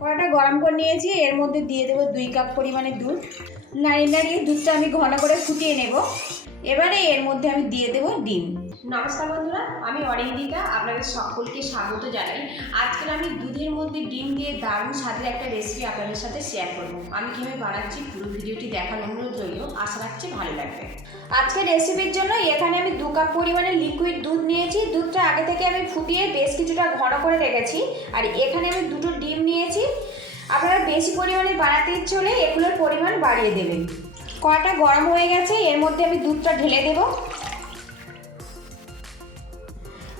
কড়াটা গরম করে নিয়েছি, এর মধ্যে দিয়ে দেবো 2 কাপ পরিমাণে দুধ। নাড়িয়ে দুধটা আমি ঘন করে ফুটিয়ে নেব। এবারে এর মধ্যে আমি দিয়ে দেবো ডিম। নমস্কার বন্ধুরা, আমি অরিন্দিতা, আপনাদের সকলকে স্বাগত জানাই। আজকের আমি দুধের মধ্যে ডিম দিয়ে দারুণ স্বাদের একটা রেসিপি আপনাদের সাথে শেয়ার করব। আমি কীভাবে বানাচ্ছি পুরো ভিডিওটি দেখার অনুরোধ রইল, আশা রাখছি ভালো লাগবে। আজকের রেসিপির জন্য এখানে আমি 2 কাপ পরিমাণে লিকুইড দুধ নিয়েছি। দুধটা আগে থেকে আমি ফুটিয়ে বেশ কিছুটা ঘন করে রেখেছি। আর এখানে আমি 2টো ডিম নিয়েছি। আপনারা বেশি পরিমাণে বানাতে ইচ্ছে হলে এগুলোর পরিমাণ বাড়িয়ে দেবেন। কড়াটা গরম হয়ে গেছে, এর মধ্যে আমি দুধটা ঢেলে দেব।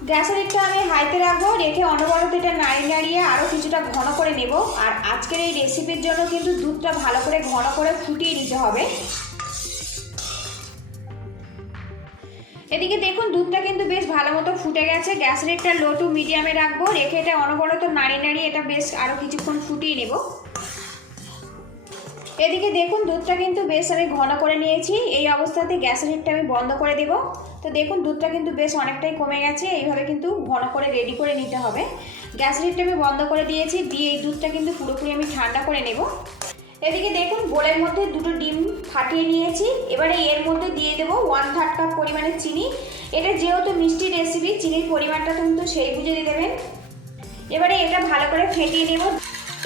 গ্যাসের একটা আমি হাইতে রাখবো, রেখে অনবরত এটা নাড়িয়ে আরও কিছুটা ঘন করে নেব। আর আজকের এই রেসিপির জন্য কিন্তু দুধটা ভালো করে ঘন করে ফুটিয়ে নিতে হবে। এদিকে দেখুন দুধটা কিন্তু বেশ ভালো মতো ফুটে গেছে। গ্যাসের একটা লো টু মিডিয়ামে রাখবো, রেখে এটা অনবরত নাড়িয়ে এটা বেশ আরও কিছুক্ষণ ফুটিয়ে নেব। এদিকে দেখুন দুধটা কিন্তু বেশ আমি ঘন করে নিয়েছি। এই অবস্থাতে গ্যাসের হিটটা আমি বন্ধ করে দেব। তো দেখুন দুধটা কিন্তু বেশ অনেকটাই কমে গেছে। এইভাবে কিন্তু ঘন করে রেডি করে নিতে হবে। গ্যাসের হিটটা আমি বন্ধ করে দিয়েছি, দিয়ে এই দুধটা কিন্তু পুরোপুরি আমি ঠান্ডা করে নেব। এদিকে দেখুন বোলের মধ্যে 2টো ডিম ফাটিয়ে নিয়েছি। এবারে এর মধ্যে দিয়ে দেবো 1/3 কাপ পরিমাণে চিনি। এটা যেহেতু মিষ্টি রেসিপি, চিনির পরিমাণটা কিন্তু সেই বুঝে দিয়ে দেবেন। এবারে এটা ভালো করে ফেটিয়ে নেব।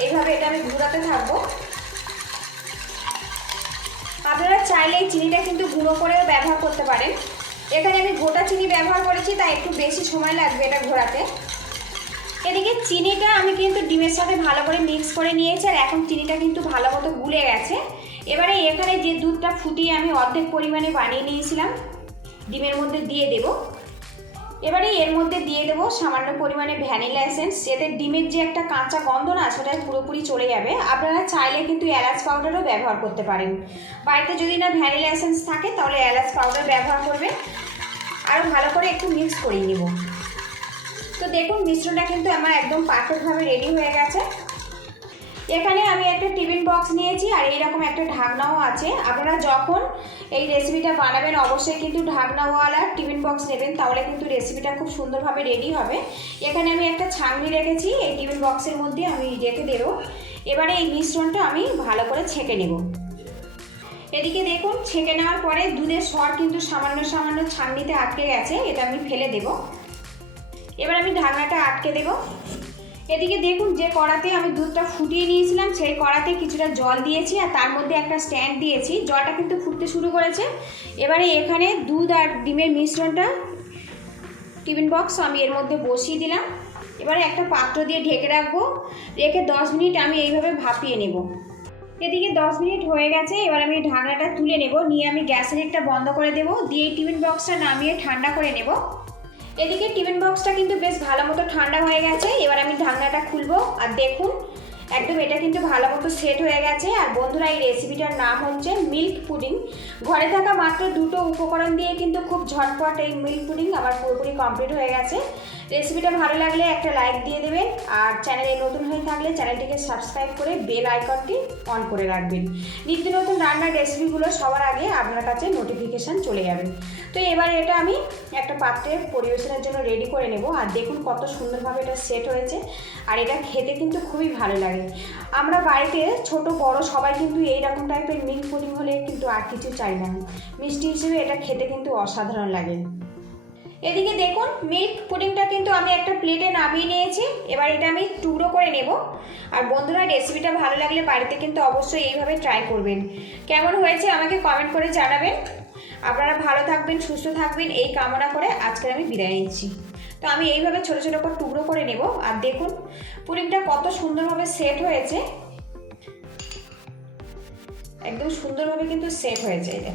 এইভাবে এটা আমি ঘুরাতে থাকবো। আপনারা চাইলে এই চিনিটা কিন্তু গুঁড়ো করেও ব্যবহার করতে পারেন। এখানে আমি গোটা চিনি ব্যবহার করেছি, তাই একটু বেশি সময় লাগবে এটা ঘোরাতে। এদিকে চিনিটা আমি কিন্তু ডিমের সাথে ভালো করে মিক্স করে নিয়েছি, আর এখন চিনিটা কিন্তু ভালো মতো গুলে গেছে। এবারে এখানে যে দুধটা ফুটিয়ে আমি অর্ধেক পরিমাণে বানিয়ে নিয়েছিলাম ডিমের মধ্যে দিয়ে দেব। এবারে এর মধ্যে দিয়ে দেবো সামান্য পরিমাণে ভ্যানিলা এসেন্স, এতে ডিমের যে একটা কাঁচা গন্ধ না সেটা পুরোপুরি চলে যাবে। আপনারা চাইলে কিন্তু এলাচ পাউডারও ব্যবহার করতে পারেন। বাড়িতে যদি না ভ্যানিলা এসেন্স থাকে তাহলে এলাচ পাউডার ব্যবহার করবেন। আর ভালো করে একটু মিক্স করে নেব। তো দেখুন মিশ্রণটা কিন্তু আমার একদম পারফেক্টভাবে রেডি হয়ে গেছে। এখানে আমি একটা টিফিন বক্স নিয়েছি, আর এইরকম একটা ঢাকনাও আছে। আপনারা যখন এই রেসিপিটা বানাবেন অবশ্যই কিন্তু ঢাকনাওয়ালা টিফিন বক্স নেবেন, তাহলে কিন্তু রেসিপিটা খুব সুন্দরভাবে রেডি হবে। এখানে আমি একটা ছাঁকনি রেখেছি, এই টিফিন বক্সের মধ্যে আমি রেখে দেবো। এবারে এই মিশ্রণটা আমি ভালো করে ছেঁকে নেব। এদিকে দেখুন ছেঁকে নেওয়ার পরে দুধের সর কিন্তু সামান্য ছাঁকনিতে আটকে গেছে, এটা আমি ফেলে দেব। এবার আমি ঢাকনাটা আটকে দেব। এদিকে দেখুন যে কড়াতে আমি দুধটা ফুটিয়ে নিয়েছিলাম সেই কড়াতে কিছুটা জল দিয়েছি, আর তার মধ্যে একটা স্ট্যান্ড দিয়েছি। জলটা কিন্তু ফুটতে শুরু করেছে। এবারে এখানে দুধ আর ডিমের মিশ্রণটা টিফিন বক্স আমি এর মধ্যে বসিয়ে দিলাম। এবারে একটা পাত্র দিয়ে ঢেকে রাখবো, রেখে 10 মিনিট আমি এইভাবে ভাপিয়ে নেব। এদিকে 10 মিনিট হয়ে গেছে। এবার আমি ঢাকনাটা তুলে নেব, নিয়ে আমি গ্যাসের হিটটা বন্ধ করে দেবো, দিয়ে টিফিন বক্সটা নামিয়ে ঠান্ডা করে নেব। এদিকে টিফিন বক্সটা কিন্তু বেশ ভালো মতো ঠান্ডা হয়ে গেছে। এবার আমি ঢাকনাটা খুলবো, আর দেখুন একদম এটা কিন্তু ভালো মতো সেট হয়ে গেছে। আর বন্ধুরা এই রেসিপিটার নাম হচ্ছে মিল্ক পুডিং। ঘরে থাকা মাত্র 2টো উপকরণ দিয়ে কিন্তু খুব ঝটপট এই মিল্ক পুডিং আমার পুরোপুরি কমপ্লিট হয়ে গেছে। রেসিপিটা ভালো লাগলে একটা লাইক দিয়ে দেবেন, আর চ্যানেলে নতুন হয়ে থাকলে চ্যানেলটিকে সাবস্ক্রাইব করে বেল আইকনটি অন করে রাখবেন। নিত্য নতুন রান্নার রেসিপিগুলো সবার আগে আপনার কাছে নোটিফিকেশান চলে যাবে। তো এবার এটা আমি একটা পাত্রে পরিবেশনের জন্য রেডি করে নেব। আর দেখুন কত সুন্দরভাবে এটা সেট হয়েছে, আর এটা খেতে কিন্তু খুবই ভালো লাগে। আমরা বাড়িতে ছোট বড় সবাই কিন্তু এই রকম টাইপের মিল্ক পুডিং হলে কিন্তু আর কিছু চাই না। মিষ্টি হিসেবে এটা খেতে কিন্তু অসাধারণ লাগে। এদিকে দেখুন মিল্ক পুডিংটা কিন্তু আমি একটা প্লেটে নামিয়ে নিয়েছি। এবার এটা আমি টুকরো করে নেব। আর বন্ধুরা রেসিপিটা ভালো লাগলে বাড়িতে কিন্তু অবশ্যই এইভাবে ট্রাই করবেন। কেমন হয়েছে আমাকে কমেন্ট করে জানাবেন। আপনারা ভালো থাকবেন, সুস্থ থাকবেন এই কামনা করে আজকে আমি বিদায় নিচ্ছি। তো আমি এইভাবে ছোট ছোট করে টুকরো করে নেব। আর দেখুন পুডিংটা কত সুন্দরভাবে সেট হয়েছে, একদম সুন্দরভাবে কিন্তু সেট হয়েছে। এটা